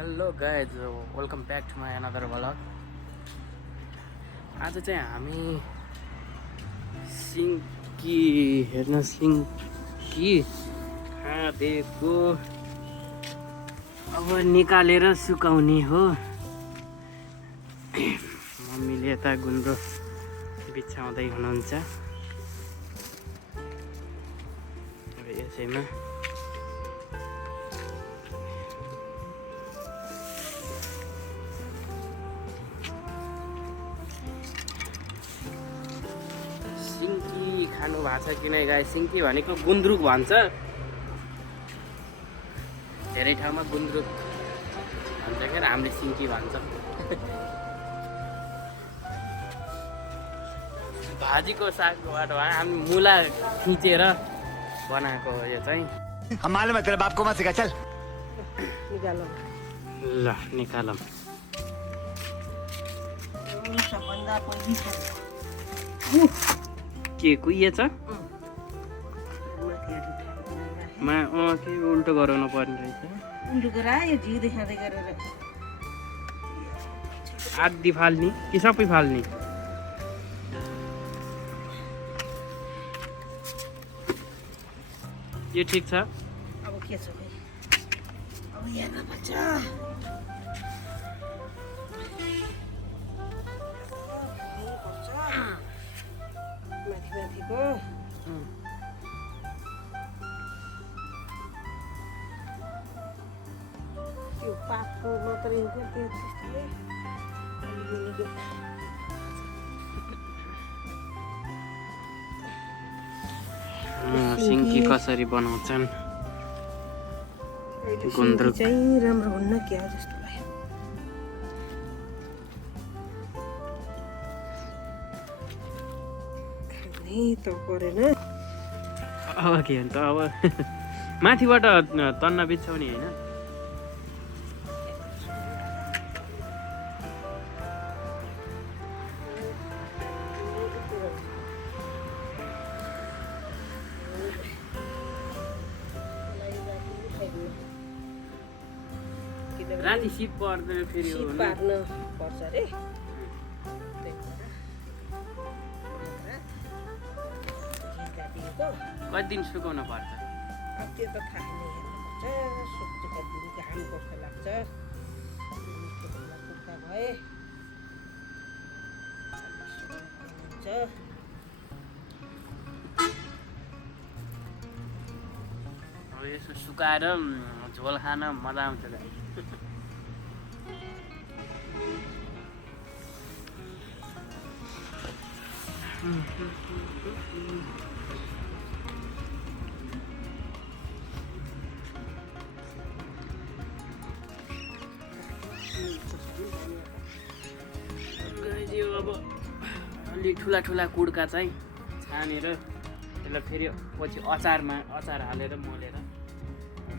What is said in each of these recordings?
Hello guys, welcome back to my another vlog. आज चाहिँ हामी सिन्की हेर्न सिन्की खाँदेको अब निकालेर सुकाउने हो। मम्मीले यता गुन्द्रो बिछाउँदै हुनुहुन्छ। यसैमा सिन्की खानु भएको छ कि नै गाई? सिन्की भनेको गुन्द्रुक भन्छ, धेरै ठाउँमा गुन्द्रुक भन्छ क्या, हामीले सिन्की भन्छ। भाजीको सागबाट हामी मुला खिचेर बनाएको हो यो चाहिँ। हम मालूम है तेरे बाप को मत सिखा, चल निकालौँ। ल निकालौँ। सबभन्दा पहिली के कुहिएछ? माथि के उल्टो गराउनु पर्ने रहेछ। उल्टो गरायो झिउ देखाउँदै गरेर आधी फाल्ने कि सबै फाल्ने? यो ठिक छ। अब के छ भाइ, अब हेर्न पर्छ। माथि माथिको त्यो पातको मात्रै हुन्छ, त्यो त्यस्तोले अलिअलि सिन्की कसरी बनाउँछन्? गुन्द्रुक चाहिँ राम्रो हुन्न क्या जस्तो लाग्यो। खानै त परेन। अब के अन्त अब माथिबाट तन्न बिछाउने होइन? राति शीत पर्दैन फेरि शीत पार्न पर्छ अरे। कति दिन सुकाउनु पर्छ? अब त्यो त थाहा नै, हेर्नुपर्छ। सुक्नुको दिन घाम कस्तो लाग्छ। कुर्ता भए हुन्छ। अब यसो सुकाएर झोल खान मजा आउँछ। अब अलि ठुला ठुला कुड्का चाहिँ छानेर त्यसलाई फेरि पछि अचार हालेर मोलेर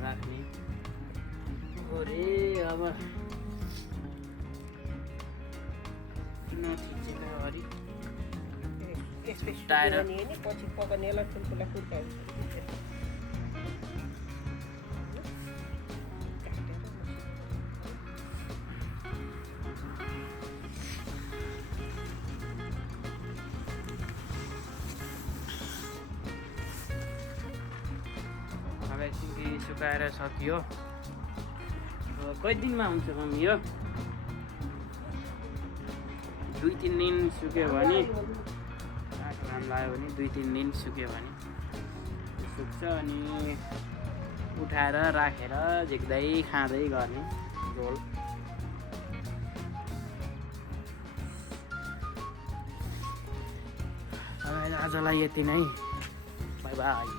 राख्ने हो रे। अब नथिचेका हरि टायर पछि पकाउनेलाई ठुल्ठुला कुर्ता हुन्छ। सिन्की सुकाएर सकियो। कति दिनमा हुन्छ मम्मी यो? 2-3 दिन सुक्यो भने, घाम लाग्यो भने 2-3 दिन सुक्यो भने सुक्छ। अनि उठाएर राखेर झिक्दै खाँदै गर्ने झोल। आजलाई यति नै, बाई बाई।